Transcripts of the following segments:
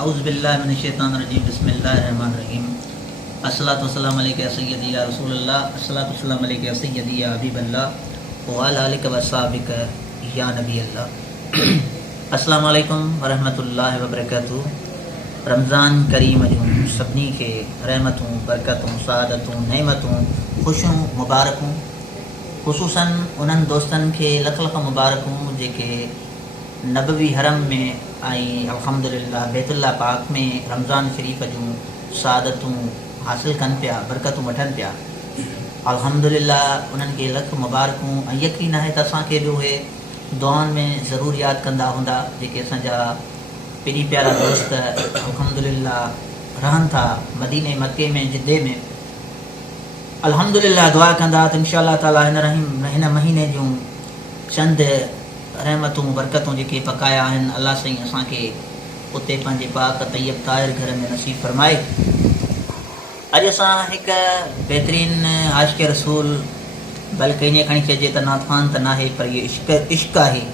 औज़ु बिल्लाहि मिनश्शैतानिर्रजीम बिस्मिल्लाहिर्रहमानिर्रहीम अस्सलातु वस्सलामु अलैका या सय्यदी या रसूलल्लाह अस्सलातु वस्सलामु अलैका या सय्यदी या हबीबल्लाह व अला आलिका व अस्हाबिका या नबी अल्लाह। अस्सलामु अलैकुम व रहमतुल्लाहि व बरकातुहू। रमज़ान करीम जूं सभिनी खे रहमतूं बरकतूं सआदतूं नेमतूं ख़ुशियूं मुबारकूं। ख़ुसूसन उन्हनि दोस्तनि खे लख लख मुबारकूं जेके नबवी हरम में ऐं अल्हम्दुलिल्लाह बैतुल्लाह पाक में रमज़ान शरीफ़ जूं सआदतूं हासिल कनि पिया, बरकतूं वठनि पिया। अल्हम्दुलिल्लाह उन्हनि खे लख मुबारकूं ऐं यकीन आहे त असांखे बि उहे दुआउनि में ज़रूरु यादि कंदा हूंदा जेके असांजा पीरी प्यारा दोस्त अल्हम्दुलिल्लाह रहनि था मदीने मके में जिद्दे में। अल्हम्दुलिल्लाह दुआ कंदा त इंशाअल्लाह ताला हिन महीने जूं चंद रहमतूं बरकतूं जेके पकाया आहिनि अल्लाह साईं असांखे उते पंहिंजे पाक तैयब ताहिर घर में नसीब फरमाए। अॼु असां हिकु बहितरीन आशिक़ रसूल बल्कि ईअं खणी चइजे त नाथवान त नाहे पर इहो इश्क आहे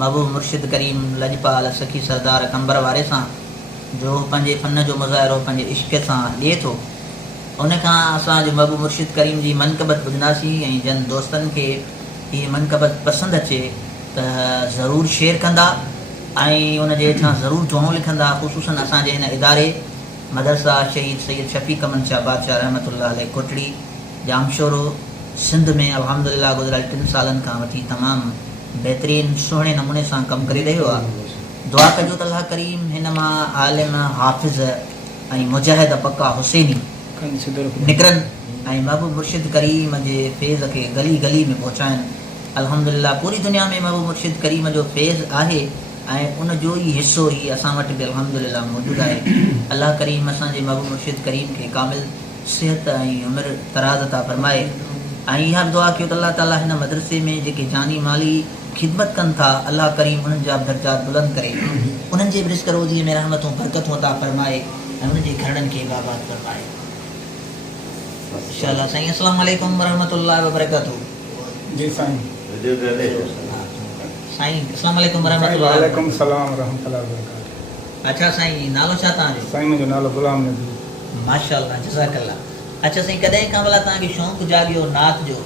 महबूब मुर्शिद करीम लजपाल सखी सरदार कंबर वारे सां जो पंहिंजे फ़न जो मुज़ाहिरो पंहिंजे इश्क सां ॾिए थो। उनखां असांजो महबूब मुर्शिद करीम जी मनक़बत ॿुधंदासीं ऐं जन दोस्तनि खे हीअ मनक़बत पसंदि अचे त ज़रूरु शेयर कंदा ऐं उनजे हेठां ज़रूरु दुआऊं लिखंदा। ख़ुसूसन असांजे हिन इदारे मदरसा शहीद सैयद शफ़ीक़ अमन शाह बादशाह रहमतुल्लाह अलैह कोटड़ी जामशोरो सिंध में अल्हम्दुलिल्लाह गुज़िरियल 3 सालनि खां वठी तमामु बहितरीन सुहिणे नमूने सां कमु करे रहियो आहे। दुआ कजो त अल्लाह करीम हिन मां आलिम हाफ़िज़ ऐं मुजाहिद पक्का हुसैनी निकिरनि ऐं महबूब मुर्शिद करीम जे फैज़ खे गली गली में पहुचाइनि। अल्हम्दुलिल्लाह पूरी दुनिया में महबूब मुर्शिद करीम जो फैज़ आहे ऐं उनजो ई हिसो ई असां वटि बि अल्हम्दुलिल्लाह मौजूदु आहे। अल्लाह करीम असांजे महबूब मुर्शिद करीम खे कामिल सिहत ऐं उमिरि तराज़ अता फरमाए। ऐं इहा बि दुआ कयो त अल्लाह ताला हिन मदरसे में जेके जानी माली ख़िदमत कनि था अल्लाह करीम उन्हनि जा दर्जात बुलंद करे, उन्हनि जे रिज़्क़ रोज़ीअ में रहमतूं बरकतूं अता फरमाए ऐं उन्हनि जे घरनि खे आबाद फरमाए इंशाअल्लाह। साईं अस्सलामु अलैकुम वरहमतुल्लाहि वबरकातुहू। जी साईं। साईं अस्सलामु अलैकुम वरहमतुल्लाहि। वालेकुम सलाम रहमतुल्लाहि वबरकातुहू। अच्छा साईं नालो छा तव्हांजो? साईं मुंहिंजो नालो गुलाम नबी। माशाअल्लाह जज़ाकल्लाह। अच्छा साईं कॾहिं खां भला तव्हांखे शौक़ु जाॻियो नात जो?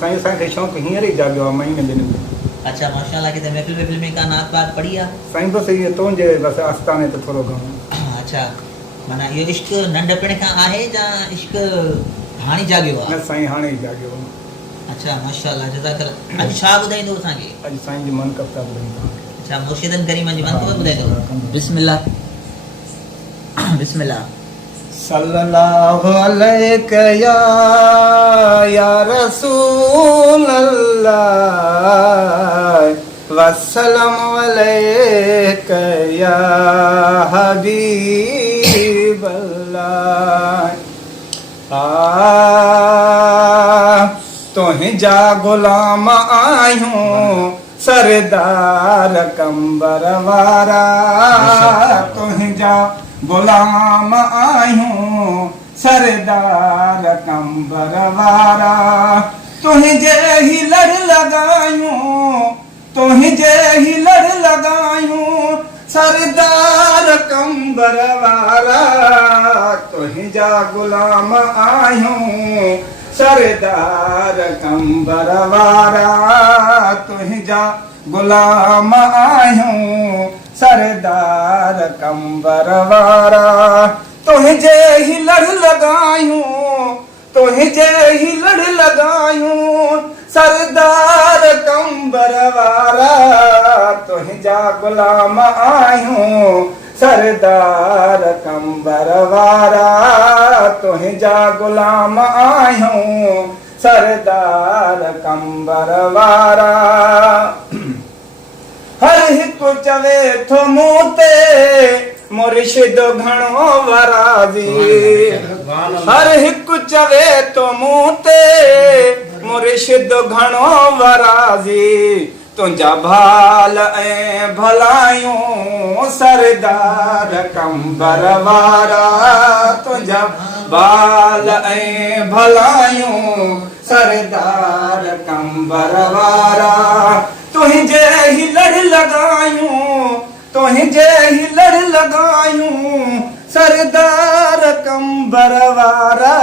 साईं असांखे शौक़ु हींअर ई जाॻियो आहे महीने ॿिनि में। अच्छा माशाअल्लाह किथे महफ़िल में का नात वात पढ़ी आहे? साईं बसि इहो तुंहिंजे बसि आस्थाने ते थोरो घणो। अच्छा माना इहो इश्क नंढपण खां आहे या इश्क हाणे जाॻियो आहे? न साईं हाणे ई जाॻियो आहे। अच्छा माशाअल्लाह जज़ाकल्लाह। अॼु छा ॿुधाईंदो असांखे? अॼु साईं जी मनक़बत ॿुधाईंदा। अच्छा मुर्शिदन करीम जी मनक़बत ॿुधाईंदो। बिस्मिल्लाह बिस्मिल्लाह। सल्लल्लाहु अलैका या रसूल अल्लाह वस्सलामु अलैका या हबीब अल्लाह। तुंहिंजा गुलाम आहियूं सरदार कंबर वारा, तुंहिंजा गुलाम आहियूं सरदार कंबर वारा। तुंहिंजे ही लड़ लॻायूं, तुंहिंजे ही लड़ लॻायूं सरदार कंबर वारा। तुंहिंजा गुलाम आहियूं सरदार कंबर वारा, तुंहिंजा गुलाम आहियूं सरदार कंबर वारा। तुंहिंजे ही लड़ लॻायूं, तुंहिंजे ही लड़ लॻायूं सरदार कंबर वारा। तुंहिंजा गुलाम आहियूं सरदार कंबर वारा, तुंहिंजा गुलाम आहियूं सरदार कंबर वारा। हर हिकु चवे थो मूं ते मुर्शिद घणो वराज़ी, हर हिकु चवे थो मूं ते मुर्शिद घणो वराज़ी। तुंहिंजा भाल ऐं भलायूं सरदार कंबर वारा, तुंहिंजा भाल ऐं भलायूं सरदार कंबर वारा। तुंहिंजे ही लड़ लॻायूं, तुंहिंजे ही लड़ लॻायूं सरदार कंबर वारा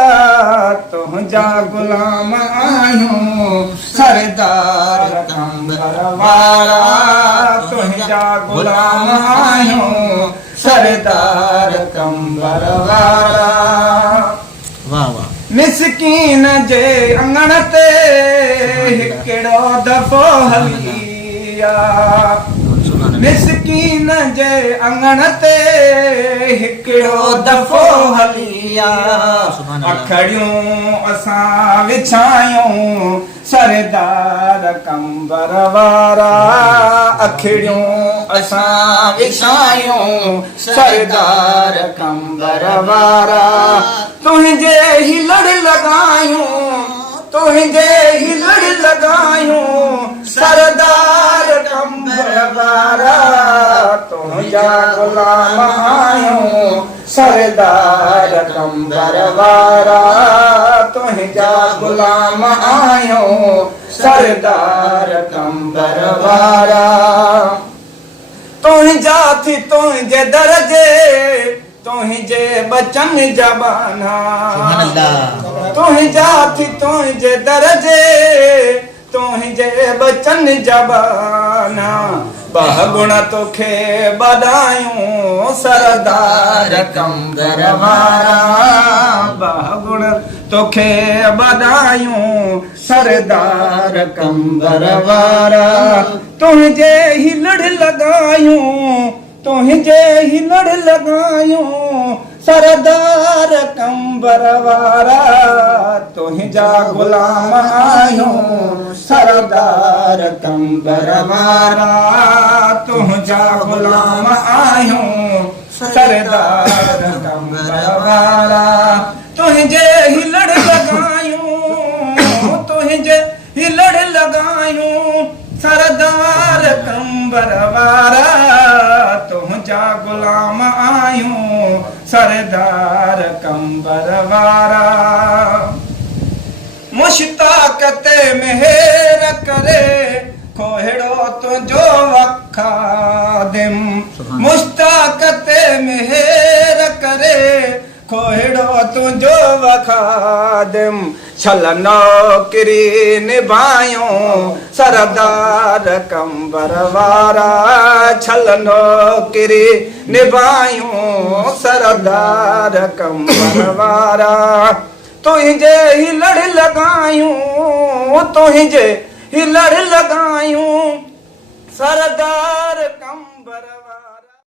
तुंहिंजा गुलाम आहियूं सरदार कंबर वारा तुंहिंजा गुलाम आहियूं सरदार कंबर वारा। वाह वाह। मिसकीन जे अंगण ते हिकिड़ो दफ़ो हलिया मिसकीन जे अंगण ते हिकिड़ो दफ़ो हलिया अखड़ियूं असां विछायूं सरदार कंबर वारा अखड़ियूं असां विछायूं सरदार कंबर वारा तुंहिंजे ही लड़ लॻायूं तुंहिंजे ही लड़ लॻायूं सरदार कंबर वारा तुंहिंजा गुलाम आहियूं सरदार कंबर वारा तुंहिंजा गुलाम आहियूं सरदार कंबर वारा। तुंहिंजा थी तुंहिंजे दर्जे तुंहिंजे बचन जबाना तुंहिंजा थी तुंहिंजे दर्जे तुंहिंजे बचन जबाना बह गुण तोखे बधायूं सरदार कंबर वारा बह गुण तोखे बधायूं सरदार कंबर वारा तुंहिंजे ही लड़ लॻायूं तुंहिंजे ही लड़ लॻायूं सरदार कंबर वारा तुंहिंजा गुलाम आहियूं सरदार कंबर वारा तुंहिंजा गुलाम आहियूं सरदार कंबर वारा तुंहिंजे ही लड़ लॻायूं तुंहिंजे ही लड़ लॻायूं सरदार कंबर वारा तुंहिंजा गुलाम आहियूं सरदार कंबर वारा। मुश्ताक ते मेहर करे खोहिड़ो तुंहिंजो वखादिम मुश्ताक ते मेहर करे खोहिड़ो तुंहिंजो वखादिम छल नौकरी निभायूं सरदार कंबर वारा छल नौकरी निभायूं सरदार कंबर वारा तुंहिंजे ही लड़ लॻायूं तुंहिंजे ही लड़ लॻायूं सरदार कंबर वारा।